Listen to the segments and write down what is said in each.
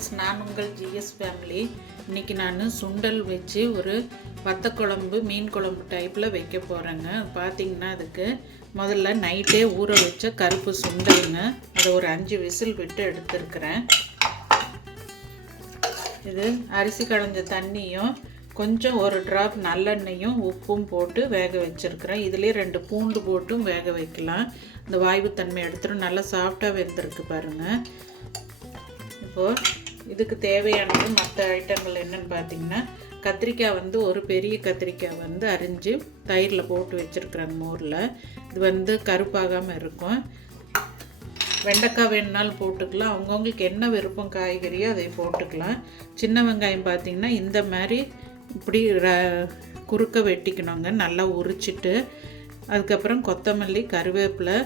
Friends, நான் உங்கள் GS family. இன்றைக்கி நான் சுண்டல் வச்சு ஒரு வத்த குழம்பு மீன் குழம்பு டைப்பில் வைக்க போகிறேங்க. பார்த்திங்கன்னா அதுக்கு முதல்ல நைட்டே ஊற வச்ச கருப்பு சுண்டலுங்க. அதை ஒரு 5 விசில் விட்டு எடுத்துருக்கிறேன். இது அரிசி களைஞ்ச தண்ணியும் கொஞ்சம் ஒரு ட்ராப் நல்லெண்ணெயும் உப்பும் போட்டு வேக வச்சுருக்கிறேன். இதுலேயே 2 பூண்டு போட்டும் வேக வைக்கலாம். இந்த வாய்வுத்தன்மை எடுத்துகிட்டு நல்லா சாஃப்டாக வெந்திருக்கு பாருங்கள். இப்போது இதுக்கு தேவையானது மற்ற ஐட்டங்கள் என்னென்னு பார்த்தீங்கன்னா, கத்திரிக்காய் ஒரு பெரிய கத்திரிக்காய் அரிஞ்சு தயிரில் போட்டு வச்சுருக்குறேன் மோரில். இது கருப்பாகாமல் இருக்கும். வெண்டைக்காய் வேணுனாலும் போட்டுக்கலாம். அவங்கவுங்களுக்கு என்ன விருப்பம் காய்கறியோ அதை போட்டுக்கலாம். சின்ன வெங்காயம் பார்த்திங்கன்னா இந்த மாதிரி இப்படி குறுக்க வெட்டிக்கணுங்க, நல்லா உரிச்சிட்டு. அதுக்கப்புறம் கொத்தமல்லி, கருவேப்பிலை,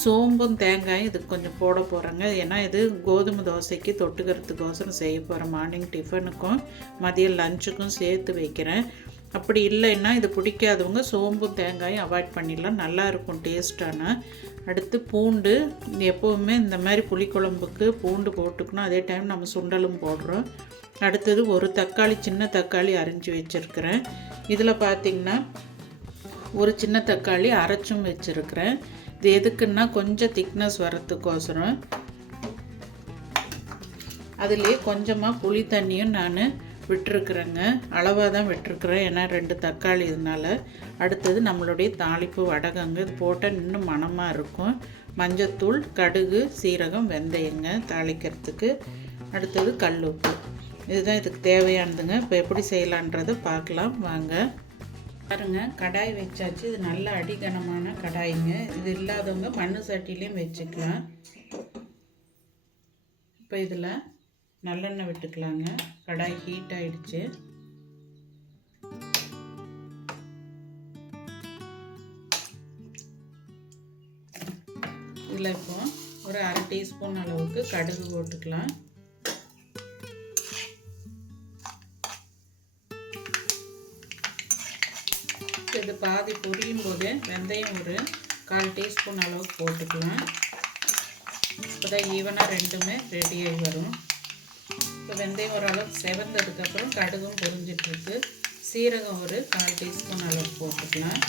சோம்பும் தேங்காயும் இதுக்கு கொஞ்சம் போட போகிறேங்க. ஏன்னா இது கோதுமை தோசைக்கு தொட்டுக்கிறதுக்கோசரம் செய்ய போகிறேன். மார்னிங் டிஃபனுக்கும் மதியம் லஞ்சுக்கும் சேர்த்து வைக்கிறேன். அப்படி இல்லைன்னா இது பிடிக்காதவங்க சோம்பும் தேங்காயும் அவாய்ட் பண்ணிடலாம், நல்லாயிருக்கும் டேஸ்டான. அடுத்து பூண்டு, எப்போவுமே இந்த மாதிரி புளிக்குழம்புக்கு பூண்டு போட்டுக்கணும். அதே டைம் நம்ம சுண்டலும் போடுறோம். அடுத்தது ஒரு தக்காளி, சின்ன தக்காளி அரிஞ்சு வச்சுருக்கிறேன். இதில் பார்த்திங்கன்னா ஒரு சின்ன தக்காளி அரைச்சும் வச்சுருக்கிறேன். இது எதுக்குன்னா கொஞ்சம் திக்னஸ் வரத்துக்கோசரம். அதுலேயே கொஞ்சமாக புளி தண்ணியும் நான் விட்டுருக்குறேங்க. அளவாக தான் விட்டுருக்குறேன், ஏன்னா 2 தக்காளி இதனால். அடுத்தது நம்மளுடைய தாளிப்பு வடகங்க. இது போட்டால் இன்னும் மணமாக இருக்கும். மஞ்சத்தூள், கடுகு, சீரகம், வெந்தயங்க தாளிக்கிறதுக்கு. அடுத்தது கல் உப்பு. இதுதான் இதுக்கு தேவையானதுங்க. இப்போ எப்படி செய்யலான்றதை பார்க்கலாம் வாங்க. பாருங்கள், கடாய் வச்சாச்சு. இது நல்ல அடிகனமான கடாய்ங்க. இது இல்லாதவங்க மண் சட்டிலையும் வச்சுக்கலாம். இப்போ இதில் நல்லெண்ணெய் விட்டுக்கலாங்க. கடாய் ஹீட் ஆகிடுச்சு. இதில் இப்போ ஒரு 1/2 டீஸ்பூன் அளவுக்கு கடுகு போட்டுக்கலாம். இது பாதி பொரியும் போது வெந்தயம் ஒரு 1/4 டீஸ்பூன் அளவுக்கு போட்டுக்கலாம். இப்போ தான் ஈவனாக ரெண்டுமே ரெடியாகி வரும். இப்போ வெந்தயம் ஓரளவுக்கு செவந்ததுக்கப்புறம் கடுகும் பொரிஞ்சிட்ருக்கு. சீரகம் ஒரு 1/4 டீஸ்பூன் அளவுக்கு போட்டுக்கலாம்.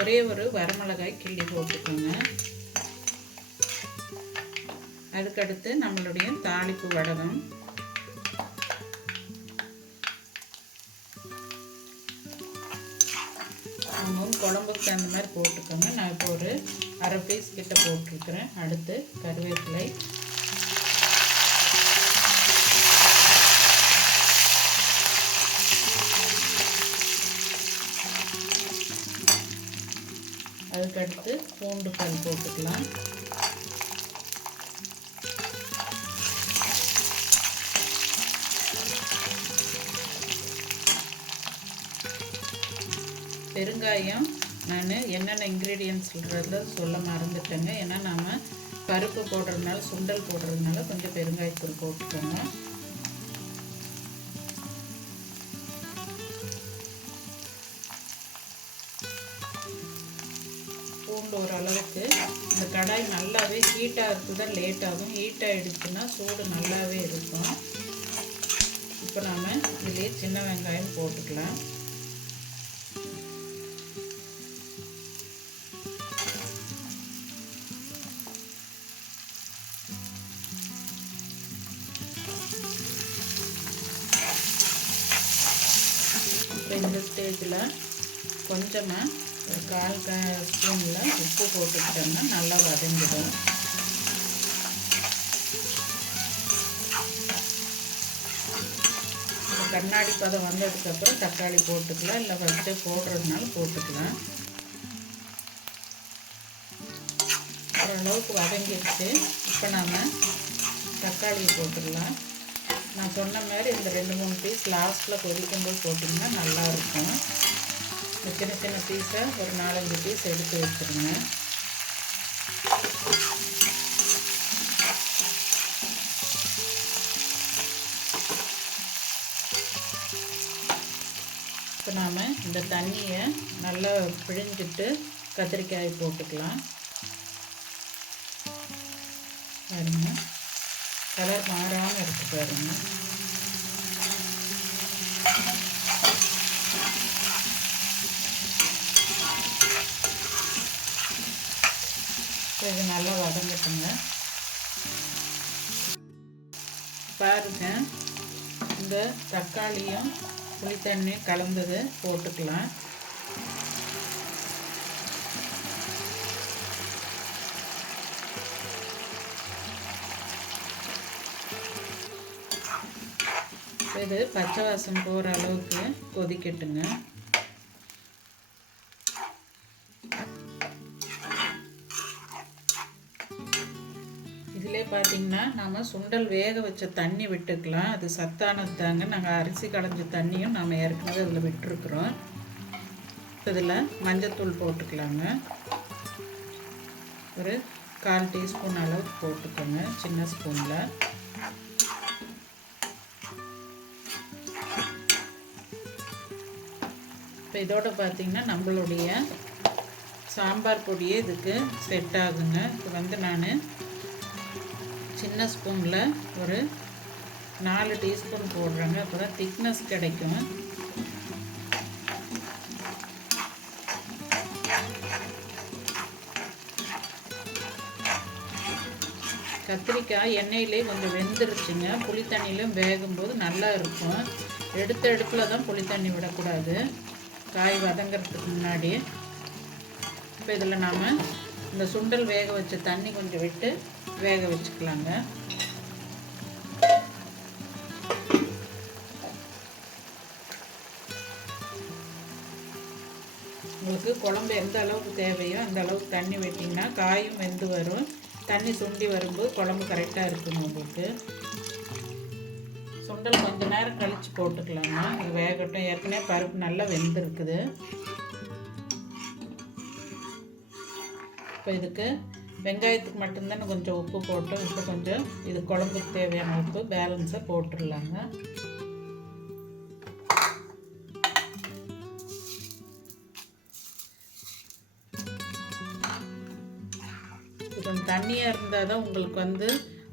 ஒரே ஒரு வரமிளகாய் கிள்ளி போட்டுக்கோங்க. அதுக்கடுத்து நம்மளுடைய தாளிப்பு வடகம். குழம்புக்கு தகுந்த மாதிரி போட்டுக்கோங்க. நான் இப்போ ஒரு 1/2 பீஸ் கிட்ட போட்டிருக்கிறேன். அடுத்து கருவேப்பிலை, அதுக்கடுத்து பூண்டு பல் போட்டுக்கலாம். பெருங்காயம் நான் என்னென்ன இன்க்ரீடியன்ட்ஸ் சொல்ல மறந்துட்டேங்க. ஏன்னா நாம் பருப்பு போடுறதுனால, சுண்டல் போடுறதுனால கொஞ்சம் பெருங்காயத்தூள் போட்டுக்கோங்க. பூண்டு ஓரளவுக்கு. இந்த கடாய் நல்லாவே ஹீட்டாக இருக்குதான் லேட் ஆகும். ஹீட் ஆகிடுச்சுன்னா சூடு நல்லாவே இருக்கும். இப்போ நாம் இதிலே சின்ன வெங்காயம் போட்டுக்கலாம். இந்த ஸ்டேஜில் கொஞ்சமாக ஒரு 1/4 ஸ்பூனில் உப்பு போட்டுக்கிட்டோம்னா நல்லா வதங்கிடும். கண்ணாடி பதம் வந்ததுக்கப்புறம் தக்காளி போட்டுக்கலாம், இல்லை ஃபஸ்ட்டு போடுறதுனால போட்டுக்கலாம். ஓரளவுக்கு வதங்கிடுச்சு. இப்போ நாம் தக்காளியை போட்டுடலாம். நான் சொன்ன மாதிரி இந்த 2-3 பீஸ் லாஸ்ட்டில் கொதிக்கும்போது போட்டிங்கன்னா நல்லாயிருக்கும். சின்ன சின்ன பீஸை ஒரு 4-5 பீஸ் எடுத்து வச்சுருங்க. இப்போ நாம் இந்த தண்ணியை நல்லா பிழிஞ்சிட்டு கத்திரிக்காய் போட்டுக்கலாம். பாருங்கள், கலர் மாறாமல் இருக்குது பாருங்கள். இது நல்லா வதங்கட்டுங்க. பாருங்க, இந்த தக்காளியும் புளித்தண்ணியும் கலந்தது போட்டுக்கலாம். இது பச்சை வாசம் போகிற அளவுக்கு கொதிக்கட்டுங்க. இதிலே பார்த்திங்கன்னா நம்ம சுண்டல் வேக வச்ச தண்ணி விட்டுக்கலாம். அது சத்தானது தாங்க. நாங்கள் அரிசி களைஞ்ச தண்ணியும் நம்ம ஏற்கனவே இதில் விட்டுருக்குறோம். இதில் மஞ்சத்தூள் போட்டுக்கலாங்க. ஒரு 1/4 டீஸ்பூன் அளவுக்கு போட்டுக்கோங்க, சின்ன ஸ்பூனில். இப்போ இதோட பார்த்திங்கன்னா நம்மளுடைய சாம்பார் பொடியே இதுக்கு செட் ஆகுங்க. இப்போ வந்து நான் சின்ன ஸ்பூனில் ஒரு 4 டீஸ்பூன் போடுறேங்க. அப்போ தான் திக்னஸ் கிடைக்கும். கத்திரிக்காய் எண்ணெயிலே கொஞ்சம் வெந்துருச்சுங்க. புளி தண்ணியிலும் வேகும்போது நல்லா இருக்கும். எடுத்த அடுப்பில் தான் புளி தண்ணி விடக்கூடாது, காய் வதங்கிறதுக்கு முன்னாடி. இப்போ இதில் நாம் இந்த சுண்டல் வேக வச்ச தண்ணி கொஞ்சம் விட்டு வேக வச்சுக்கலாங்க. உங்களுக்கு குழம்பு எந்த அளவுக்கு தேவையோ அந்த அளவுக்கு தண்ணி விட்டிங்கன்னா காயும் வெந்து வரும். தண்ணி சுண்டி வரும்போது குழம்பு கரெக்டாக இருக்குங்க உங்களுக்கு. சுண்டல் கொஞ்ச நேரம் கழித்து போட்டுக்கலாங்க. இது வேகட்டும். ஏற்கனவே பருப்பு நல்லா வெந்திருக்குது. இப்போ இதுக்கு வெங்காயத்துக்கு மட்டும்தான் கொஞ்சம் உப்பு போட்டோம். இப்போ கொஞ்சம் இது குழம்புக்கு தேவையான உப்பு பேலன்ஸாக போட்டுடலாங்க. கொஞ்சம் தண்ணியாக இருந்தால் தான் உங்களுக்கு வந்து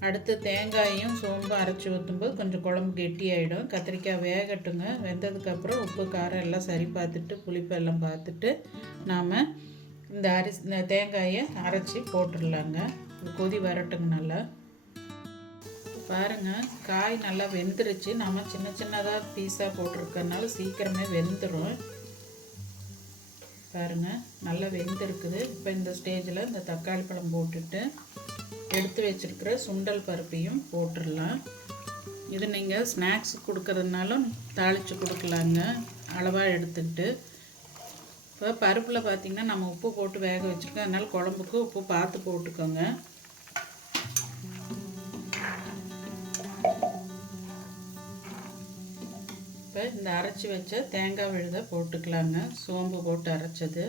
அடுத்து தேங்காயும் சோம்பும் அரைச்சி ஊற்றும்போது கொஞ்சம் குழம்பு கெட்டியாகிடும். கத்திரிக்காய் வேகட்டுங்க. வெந்ததுக்கப்புறம் உப்பு காரம் எல்லாம் சரி பார்த்துட்டு புளிப்பு எல்லாம் பார்த்துட்டு நாம் இந்த தேங்காயை அரைச்சி போட்டுடலாங்க. கொதி வரட்டுங்க நல்லா. பாருங்கள், காய் நல்லா வெந்துருச்சு. நம்ம சின்ன சின்னதாக பீஸாக போட்டிருக்கறனால சீக்கிரமே வெந்துடும். பாருங்கள், நல்லா வெந்திருக்குது. இப்போ இந்த ஸ்டேஜில் இந்த தக்காளி பழம் போட்டுட்டு எடுத்து வச்சுருக்கிற சுண்டல் பருப்பையும் போட்டுடலாம். இது நீங்கள் ஸ்நாக்ஸ் கொடுக்கறதுனாலும் தாளித்து கொடுக்கலாங்க, அளவாக எடுத்துக்கிட்டு. இப்போ பருப்பில் பார்த்திங்கன்னா நம்ம உப்பு போட்டு வேக வச்சுருக்கோம். அதனால் குழம்புக்கு உப்பு பார்த்து போட்டுக்கோங்க. இப்போ இந்த அரைச்சி வச்ச தேங்காய் விழுதை போட்டுக்கலாங்க, சோம்பு போட்டு அரைச்சது.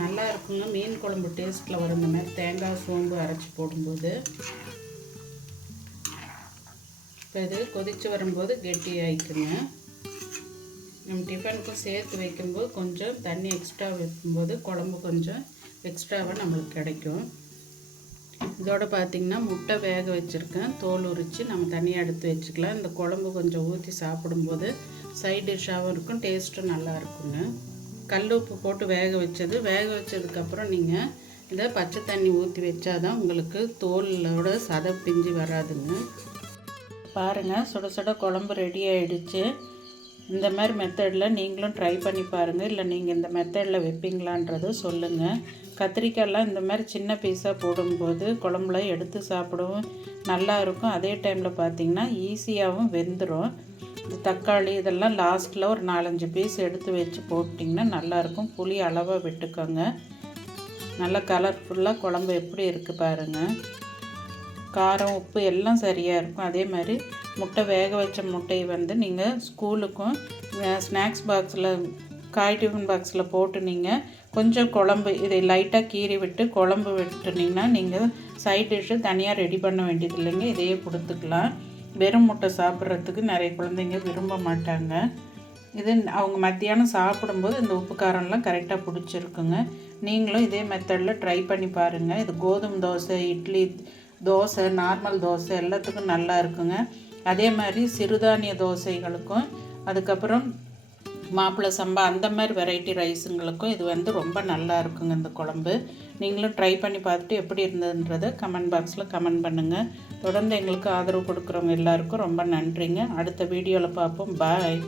நல்லா இருக்குங்க. மீன் குழம்பு டேஸ்ட்டில் வரும் இந்த மாதிரி தேங்காய் சோம்பு அரைச்சி போடும்போது. இப்போ இது கொதித்து வரும்போது கெட்டி ஆகிக்குங்க. நம்ம டிஃபனுக்கும் சேர்த்து வைக்கும்போது கொஞ்சம் தண்ணி எக்ஸ்ட்ரா வைக்கும்போது குழம்பு கொஞ்சம் எக்ஸ்ட்ராவாக நம்மளுக்கு கிடைக்கும். இதோட பார்த்திங்கன்னா முட்டை வேக வச்சுருக்கேன், தோல் உரித்து நம்ம தனியாக எடுத்து வச்சுக்கலாம். இந்த குழம்பு கொஞ்சம் ஊற்றி சாப்பிடும்போது சைட் டிஷ்ஷாகவும் இருக்கும், டேஸ்ட்டும் நல்லா இருக்குங்க. கல் உப்பு போட்டு வேக வச்சதுக்கப்புறம் நீங்கள் இதை பச்சை தண்ணி ஊற்றி வச்சாதான் உங்களுக்கு தோலோட சதை பிஞ்சு வராதுங்க. பாருங்கள், சுட சுட குழம்பு ரெடி ஆகிடுச்சு. இந்த மாதிரி மெத்தடில் நீங்களும் ட்ரை பண்ணி பாருங்கள். இல்லை நீங்கள் இந்த மெத்தடில் வைப்பீங்களான்றது சொல்லுங்கள். கத்திரிக்காயெல்லாம் இந்த மாதிரி சின்ன பீஸாக போடும்போது குழம்புல எடுத்து சாப்பிடவும் நல்லா இருக்கும். அதே டைமில் பார்த்திங்கன்னா ஈஸியாகவும் வெந்துடும். இந்த தக்காளி இதெல்லாம் லாஸ்ட்டில் ஒரு 4-5 பீஸ் எடுத்து வச்சு போட்டிங்கன்னா நல்லாயிருக்கும். புளி அளவாக விட்டுக்கோங்க. நல்லா கலர்ஃபுல்லாக குழம்பு எப்படி இருக்குது பாருங்கள். காரம் உப்பு எல்லாம் சரியாக இருக்கும். அதே மாதிரி முட்டை வேக வச்ச முட்டையை வந்து நீங்கள் ஸ்கூலுக்கும் ஸ்நாக்ஸ் பாக்ஸில் காய் டிஃபன் பாக்ஸில் போட்டு நீங்கள் கொஞ்சம் குழம்பு இதை லைட்டாக கீறி விட்டு குழம்பு விட்டுனிங்கன்னா நீங்கள் சைட் டிஷ்ஷு தனியாக ரெடி பண்ண வேண்டியது இல்லைங்க, இதையே கொடுத்துக்கலாம். வெறும் முட்டை சாப்பிட்றதுக்கு நிறைய குழந்தைங்க விரும்ப மாட்டாங்க. இது அவங்க மத்தியானம் சாப்பிடும்போது இந்த உப்பு காரம்லாம் கரெக்டாக பிடிச்சிருக்குங்க. நீங்களும் இதே மெத்தடில் ட்ரை பண்ணி பாருங்கள். இது கோதுமை தோசை, இட்லி, தோசை, நார்மல் தோசை எல்லாத்துக்கும் நல்லா இருக்குங்க. அதே மாதிரி சிறுதானிய தோசைகளுக்கும், அதுக்கப்புறம் மாப்பிள்ளை சம்பா அந்த மாதிரி வெரைட்டி ரைஸுங்களுக்கும் இது ரொம்ப நல்லா இருக்குங்க இந்த குழம்பு. நீங்களும் ட்ரை பண்ணி பார்த்துட்டு எப்படி இருந்ததுன்றதை கமெண்ட் பாக்ஸில் கமெண்ட் பண்ணுங்கள். தொடர்ந்து எங்களுக்கு ஆதரவு கொடுக்குறவங்க எல்லாருக்கும் ரொம்ப நன்றிங்க. அடுத்த வீடியோவில் பார்ப்போம். பாய்.